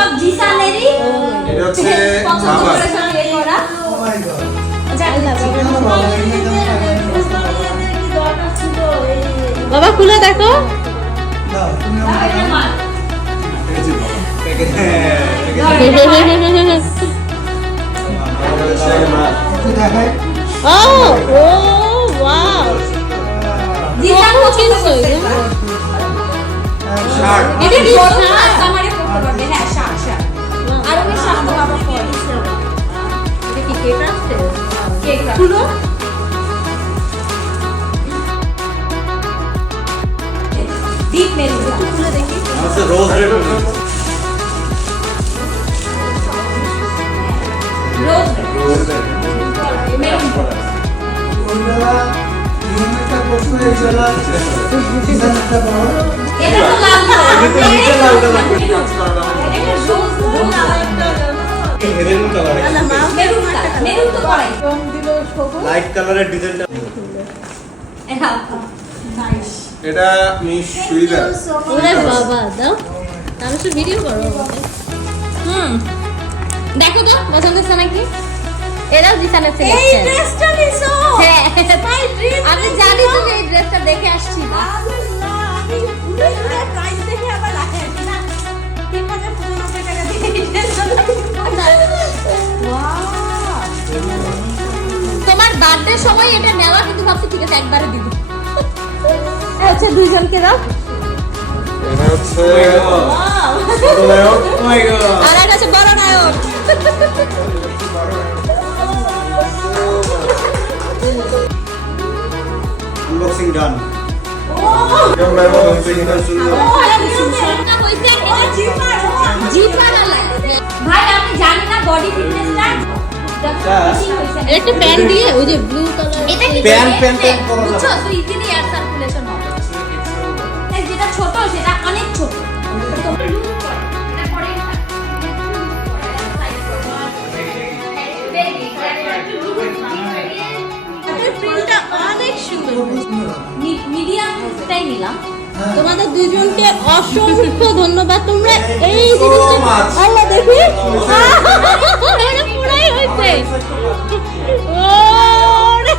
সব জিসানেরই এটা হচ্ছে পছন্দ বাবা। করে সব ইয়ে করা ও মাই গড বাবা খুলে দেখো। দাও তুমি আমাকে এটা দাও। মার। এই যে বাবা। প্যাকেট একটু দেখাই ও ও ওয়াও জিসান কত পছন্দ কিনছো করছে এটা? শার্ট এটা কি গরম শার্ট? শার্ট আমারে পরতে পারবে হ্যাঁ শার্ট শার্ট আর ওই শার্ট তো বাবা পরে এটা কি কেক আসছে? কেক খুলো। ডিপ মেরুন খুলে দেখি। আছে রোজ রেড রোজ মেরুন ওইবেলা একটা প্রশ্ন এইবেলা সিজন একটা বড় এটা তো লাল এটা তো নিচে লালটা লাগবে কাজ করাটা এটা রোজ মেরুন কালার না মা মেরুন মেরুন তো করাই রং দিল সবুজ। লাইট কালারের ডিজাইনটা হ্যাঁ নাইস এটা মিস সুইদার ওরে বাবা দাও। তাহলে তো ভিডিও করো আমাকে। দেখো তো পছন্দ হচ্ছে নাকি? এরাও জিসানের এই সিলেকশন। ড্রেসটা নিছো হ্যাঁ মাই ড্রিম আমি জানি তুমি এই ড্রেসটা দেখে আসছি না। আমি পুরো প্রাইস দেখে আবার রাখে না 3595 টাকা দিয়ে এই ড্রেসটা ওয়াও তোমার বার্থডে সময় এটা নেওয়া কিন্তু ভাবছি ঠিক আছে একবারে দিব। আচ্ছা দুইজনকে দাও। এটা হচ্ছে ওয়াও ছোট নায়ক ও মাই গড আর একটা আছে বড় নায়ক। আনবক্সিং ডান ও কেমন লাগলো আনবক্সিংটা শুরু জিপার ভাই আমি জানি না বডি ফিটনেসটা একটা প্যান দিয়ে ওই যে ব্লু কালার এটা কি প্যান্ট পরা বুঝছো যাবে। তো ইজিলি এয়ার সার্কুলেশন হবে এই যেটা ছোট সেটা অনেক ছোট প্রিন্টটা অনেক সুন্দর। মিডিয়ামটাই নিলাম তোমাদের দুইজনকে অসংখ্য ধন্যবাদ। তোমরা এই So জিনিসটা much. আল্লাহ দেখি এটা পুরাই হয়েছে। ওরে।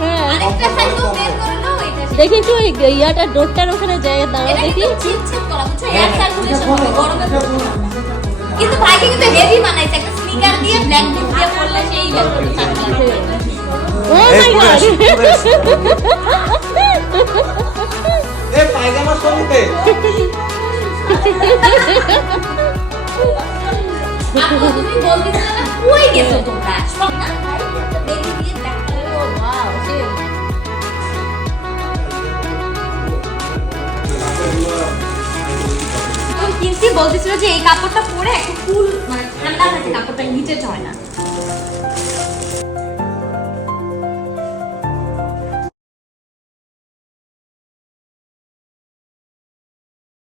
হ্যাঁ। আরেকটা সাইজও বের করে নাও এটা দেখি একটু ওই ইয়াটা ডোরটার ওখানে যাই দাঁড়াও এটা দেখি। কিন্তু চিপচিপ করা বুঝছো এয়ার সার্কুলেশন হবে গরমে কিন্তু ভাইকে কিন্তু হেভি বানাইছে একটা স্নিকার দিয়ে ব্ল্যাক বুট দিয়ে পরলে সেই লেভেল থাকবে ও মাই গড। এ পায়জামা সঙ্গে আপু তুমি বলতেছিলে না কই গেছো তোমরা সব না দেখি দিয়ে দেখালে ও ওয়াও সে তো কিনছি বলতেছিল যে এই কাপড়টা পরে একটু কুল মানে ঠান্ডা থাকে কাপড়টা নিচে হয় না